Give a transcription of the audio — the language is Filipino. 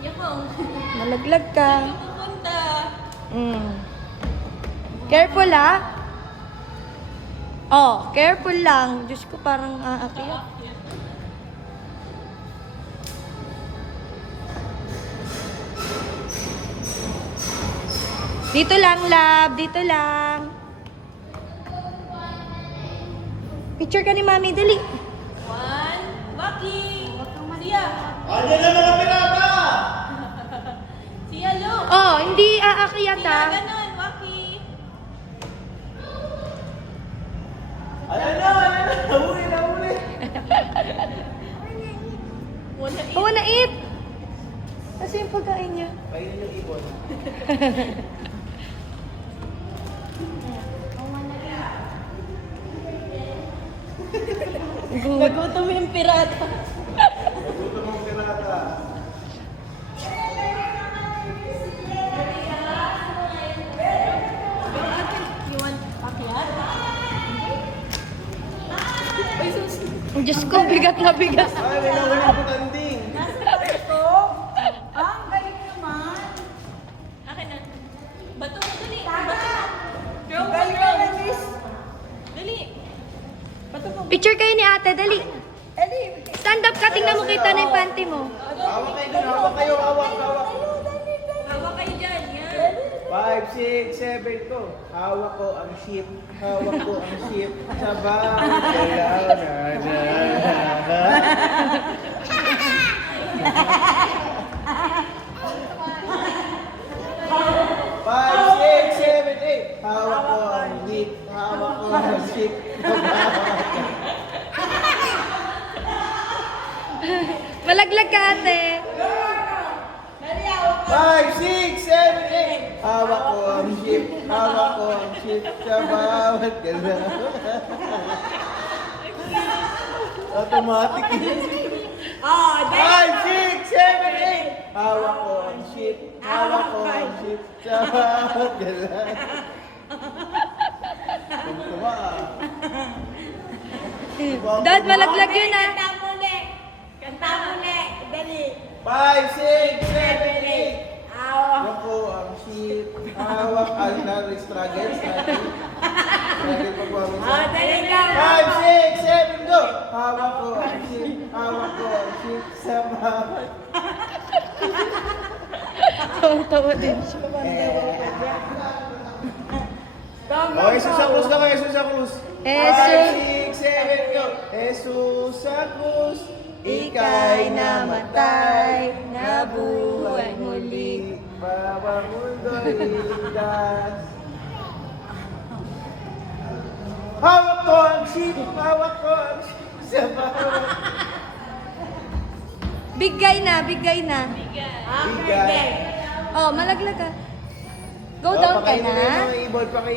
Yakong. Malaglag ka. Pupunta. Careful ha. Oh, careful lang. Diyos ko, parang aakyat. Dito lang, love. Dito lang. Picture ka ni Mami, dali. 1, Waki. Siya. Ano na mga pirata? Siya, look. Oh, hindi aakyat Siya, ha. ganun, Waki. Ano na? Nahuli, nahuli. Wala Oh, nait. Kasi yung pagkain niya. Painin yung ibon. Nagutom yung pirata. Nagutom ang pirata. You want akyat? Ay, sus. Diyos ko, bigat na bigat. Ay, may nahuli ang butanding. Nasa barko? Ang galing naman. Akin na. Bato, dali. Bato. Throw, throw. Dali. Bato ko. Picture kayo ni ate, dali. Stand up ka, tingnan mo kita na yung panty mo. Hawak kayo dun, hawak kayo, hawak, hawak. Hawak kayo dyan. Yan. 5, 6, 7 ko. Hawak ko ang ship. Hawak ko ang ship. Sa bawat galaw na. 5, 6, 7, 8. Hawak ko ang jeep. Hawak ko ang ship. Sa bawat Malaglag ka, ate. 5, 6, 7, 8. Hawak ko ang ship. Hawak ko ang ship. Sa bawat galaw. Automatic yun. Oh, 5, 6, 7, 8. Hawak ko ang ship. Hawak ko ang ship. Sa bawat galaw. Tuntua ah. Dad, malaglag yun ah. Kanta muli. Kanta muli. Dali. 5, 6, 7, 8. Awa. Hawak ko ang ship. Hawak ang struggle. Struggle pagwawin Oh, dali lang. 5, 6, 7, go! Hawak ko ang ship. Hawak ko ang ship. Sa bawat Tawa-tawa din siya. Oh, Jesus sa krus na kayo, Jesus sa krus. Jesus. 5, 6, 7, go! Jesus sa krus, Ika'y namatay, nabuhay muli. Bawang mundo'y ligtas. Hawak ko ang ship, hawak ko ang ship sa bawat Bigay na, bigay na. bigay. Oh, malaglag ka. Go down ka pakainin na. mo yung ibon, pakainin.